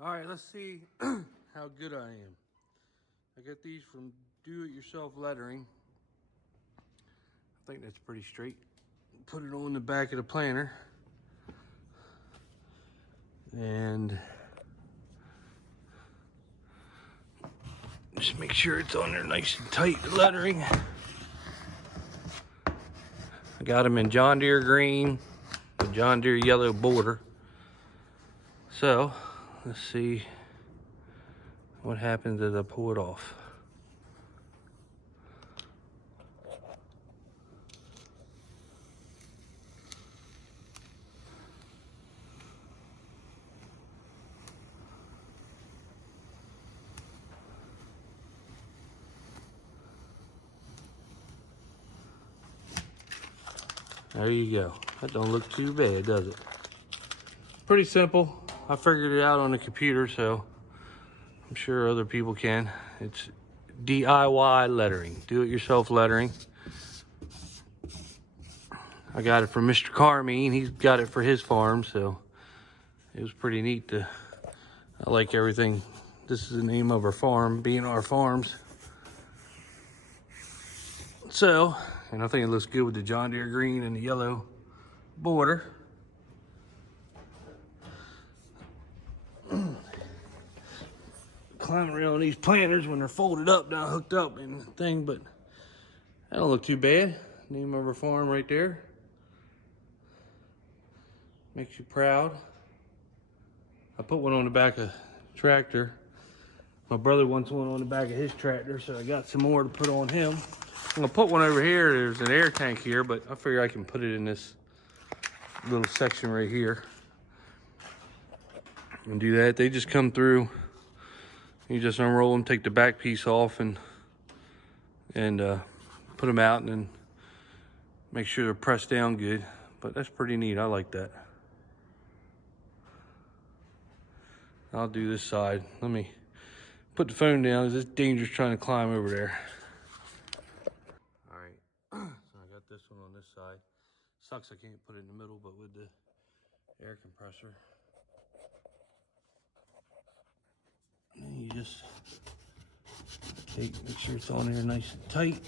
All right, let's see how good I am. I got these from Do-It-Yourself Lettering. I think that's pretty straight. Put it on the back of the planter. And just make sure it's on there nice and tight, the lettering. I got them in John Deere green, the John Deere yellow border. So, let's see what happens as I pull it off. There you go. That don't look too bad, does it? Pretty simple. I figured it out on the computer, so I'm sure other people can. It's DIY lettering, do-it-yourself lettering. I got it from Mr. Carmine. He's got it for his farm, so it was pretty neat I like everything. This is the name of our farm, B&R Farms. So, and I think it looks good with the John Deere green and the yellow border. Climbing around on these planters when they're folded up, not hooked up and thing, but that don't look too bad. Name of our farm right there. Makes you proud. I put one on the back of tractor. My brother wants one on the back of his tractor, so I got some more to put on him. I'm gonna put one over here. There's an air tank here, but I figure I can put it in this little section right here and do that. They just come through. You just unroll them, take the back piece off, and put them out, and then make sure they're pressed down good. But that's pretty neat. I like that. I'll do this side. Let me put the phone down because it's dangerous trying to climb over there. All right, so I got this one on this side. Sucks I can't put it in the middle, but with the air compressor. And then you just make sure it's on there nice and tight.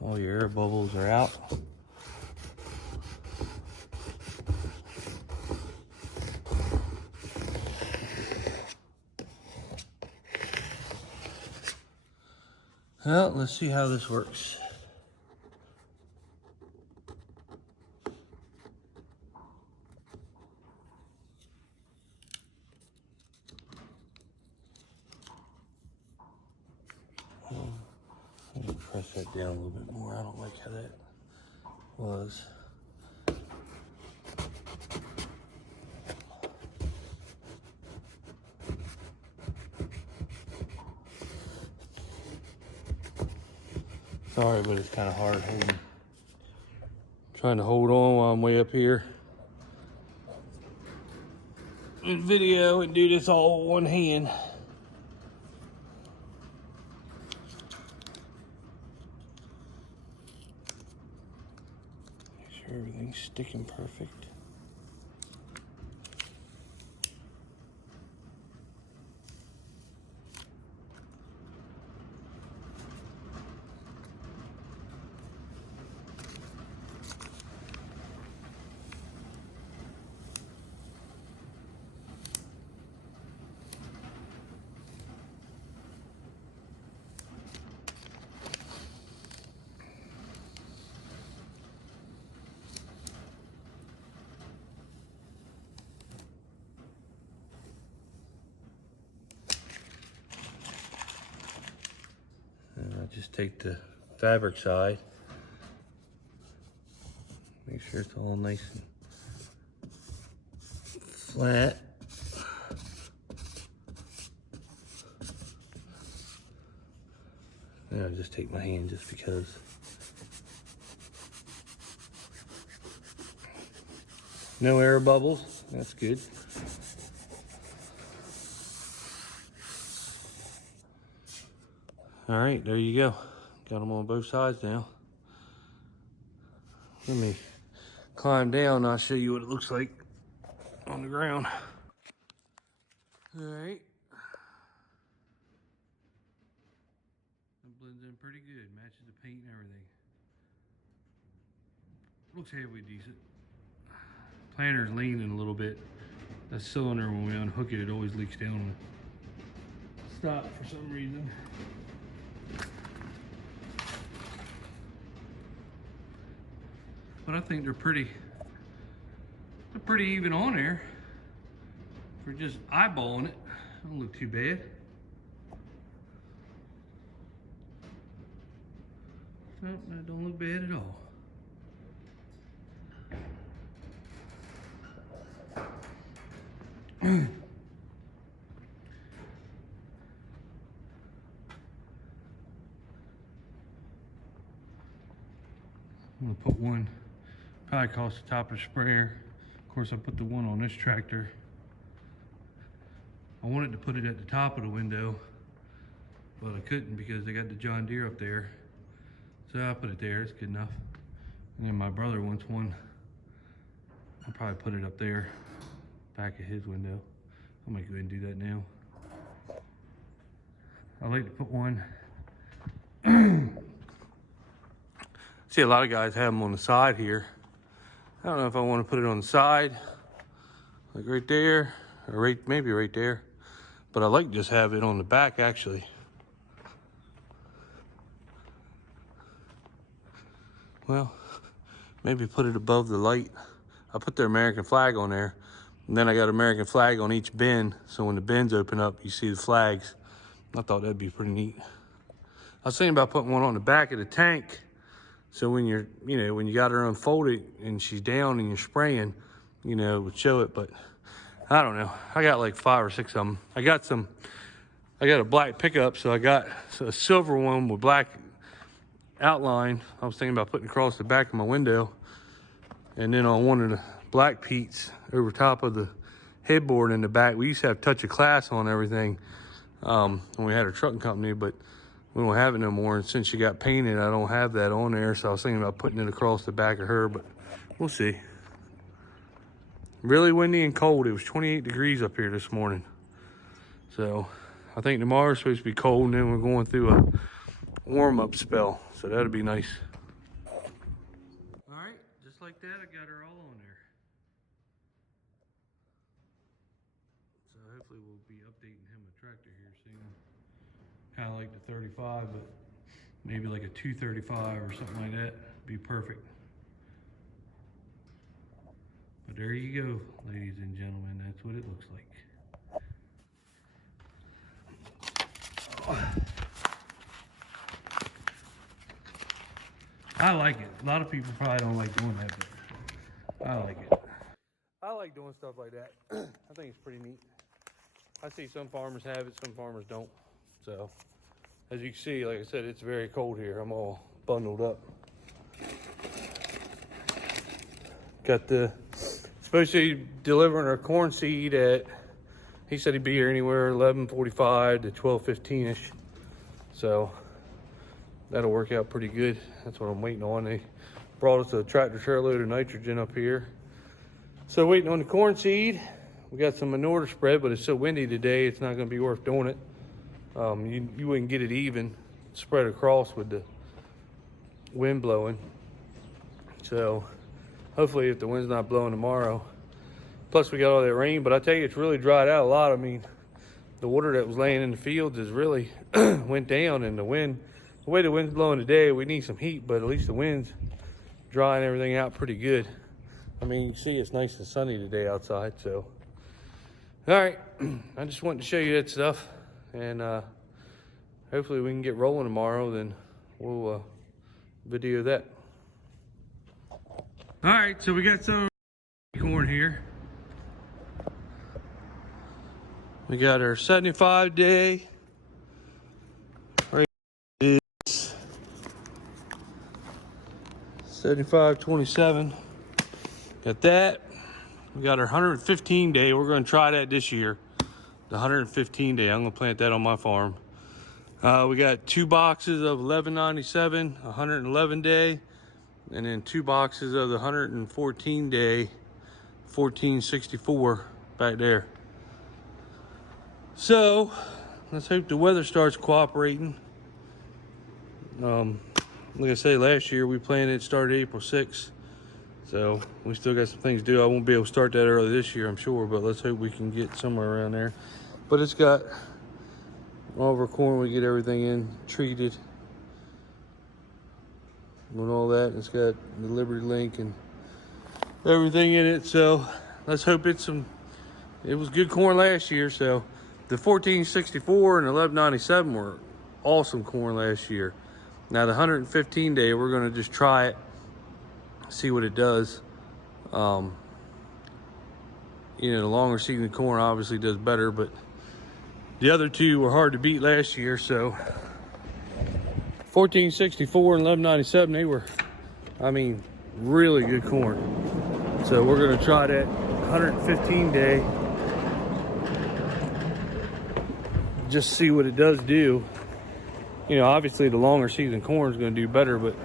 All your air bubbles are out. Well, let's see how this works. Let me press that down a little bit more. I don't like how that was. Sorry, but it's kind of hard holding. Trying to hold on while I'm way up here in video and do this all with one hand. Make sure everything's sticking perfect. And I just take the fabric side, make sure it's all nice and flat. And I just take my hand just because. No air bubbles, that's good. All right, there you go. Got them on both sides now. Let me climb down and I'll show you what it looks like on the ground. All right. It blends in pretty good, matches the paint and everything. Looks halfway decent. Planter's leaning a little bit. That cylinder, when we unhook it, it always leaks down and stop for some reason. But I think they're pretty even on there. For just eyeballing it, don't look too bad. No, that don't look bad at all. I'm gonna put one, probably across the top of the sprayer. Of course, I put the one on this tractor. I wanted to put it at the top of the window, but I couldn't because they got the John Deere up there. So I put it there, it's good enough. And then my brother wants one. I'll probably put it up there, back of his window. I'm gonna go ahead and do that now. I like to put one. See, a lot of guys have them on the side here. I don't know if I want to put it on the side, like right there, or maybe right there. But I like to just have it on the back, actually. Well, maybe put it above the light. I put the American flag on there, and then I got American flag on each bin, so when the bins open up, you see the flags. I thought that'd be pretty neat. I was thinking about putting one on the back of the tank, so when you're, when you got her unfolded and she's down and you're spraying, it would show it, but I don't know. I got like 5 or 6 of them. I got a black pickup, so I got a silver one with black outline. I was thinking about putting across the back of my window, and then on one of the black Pete's over top of the headboard in the back. We used to have Touch of Class on everything when we had a trucking company, but we don't have it no more. And since she got painted, I don't have that on there. So I was thinking about putting it across the back of her, but we'll see. Really windy and cold. It was 28 degrees up here this morning. So I think tomorrow's supposed to be cold, and then we're going through a warm-up spell. So that'll be nice. All right, just like that, I got her all on there. So hopefully we'll be updating him a tractor here soon. Kind of like the 35, but maybe like a 235 or something like that. Be perfect. But there you go, ladies and gentlemen. That's what it looks like. I like it. A lot of people probably don't like doing that, but I like it. I like doing stuff like that. I think it's pretty neat. I see some farmers have it, some farmers don't. So, as you can see, like I said, it's very cold here. I'm all bundled up. Got supposed to be delivering our corn seed at, he said he'd be here anywhere 11:45 to 12:15ish. So that'll work out pretty good. That's what I'm waiting on. They brought us a tractor trailer load of nitrogen up here. So waiting on the corn seed. We got some manure to spread, but it's so windy today, it's not gonna be worth doing it. You wouldn't get it even spread across with the wind blowing. So hopefully if the wind's not blowing tomorrow. Plus we got all that rain, but I tell you, it's really dried out a lot. I mean, the water that was laying in the fields has really went down, and the way the wind's blowing today, we need some heat, but at least the wind's drying everything out pretty good. I mean, you see it's nice and sunny today outside, so. All right, I just wanted to show you that stuff, and hopefully we can get rolling tomorrow, then we'll video that. All right, so we got some corn here. We got our 75 day. Right, is 75.27. Got that. We got our 115 day. We're going to try that this year. The 115 day. I'm going to plant that on my farm. We got 2 boxes of 1197, 111 day, and then 2 boxes of the 114 day 1464 back there. So let's hope the weather starts cooperating. Like I say, last year we planned it started April 6th. So we still got some things to do. I won't be able to start that early this year, I'm sure, but let's hope we can get somewhere around there. But it's got all of our corn, we get everything in, treated with all that. It's got the Liberty Link and everything in it. So let's hope it was good corn last year. So the 1464 and 1197 were awesome corn last year. Now the 115 day, we're gonna just try it, see what it does. You know, the longer season corn obviously does better, but the other two were hard to beat last year. So 1464 and 1197, they were, I mean, really good corn. So we're gonna try that 115 day, just see what it does do. You know, obviously the longer season corn is going to do better, but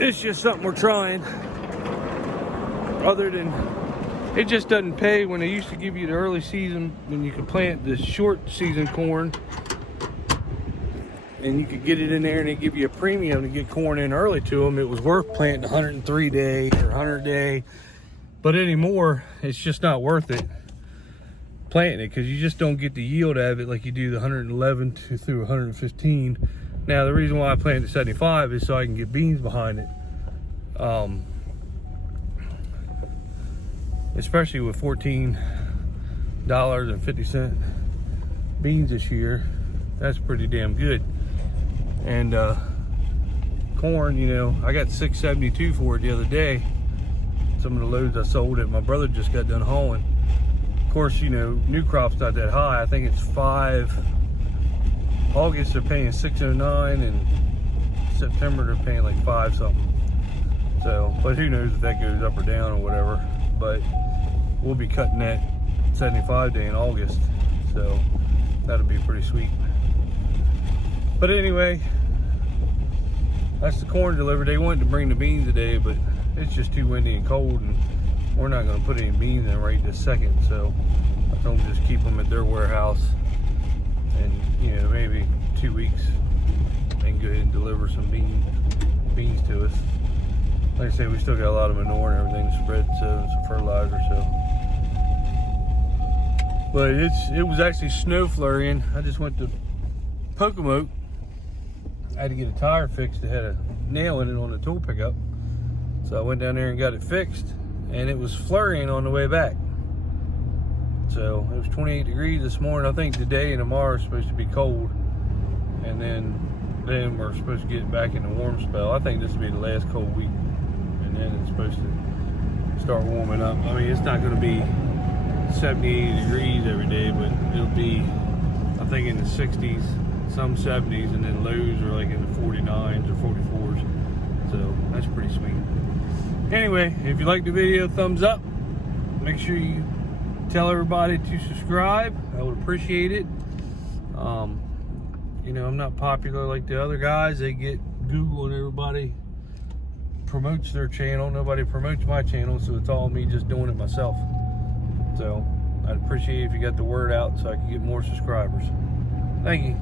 it's just something we're trying. Other than, it just doesn't pay when they used to give you the early season, when you could plant the short season corn and you could get it in there and they give you a premium to get corn in early to them. It was worth planting 103 day or 100 day, but anymore, it's just not worth it planting it, because you just don't get the yield out of it like you do the 111 through 115. Now the reason why I planted the 75 is so I can get beans behind it, especially with $14.50 beans this year. That's pretty damn good. And corn, you know, I got $6.72 for it the other day. Some of the loads I sold it, my brother just got done hauling. Of course, you know, new crop's not that high. I think it's August they're paying $6.09, and September they're paying like 5 something. So, but who knows if that goes up or down or whatever. But we'll be cutting that 75 day in August, so that'll be pretty sweet. But anyway, that's the corn delivered. They wanted to bring the beans today, but it's just too windy and cold, and we're not going to put any beans in right this second. So I told them just keep them at their warehouse, and you know, maybe 2 weeks they can go ahead and deliver some beans to us. Like I say, we still got a lot of manure and everything spread, so some fertilizer. So, but it was actually snow flurrying. I just went to Pocomoke. I had to get a tire fixed. It had a nail in it on the tool pickup, so I went down there and got it fixed, and it was flurrying on the way back. So it was 28 degrees this morning. I think today and tomorrow is supposed to be cold, and then we're supposed to get back in the warm spell. I think this will be the last cold week, and then it's supposed to start warming up. I mean, it's not going to be 70, 80 degrees every day, but it'll be, I think, in the 60s, some 70s, and then lows are like in the 49s or 44s. So that's pretty sweet. Anyway, if you like the video, thumbs up. Make sure you tell everybody to subscribe. I would appreciate it. You know, I'm not popular like the other guys. They get Google and everybody promotes their channel. Nobody promotes my channel, so it's all me just doing it myself. So I'd appreciate it if you got the word out so I can get more subscribers. Thank you.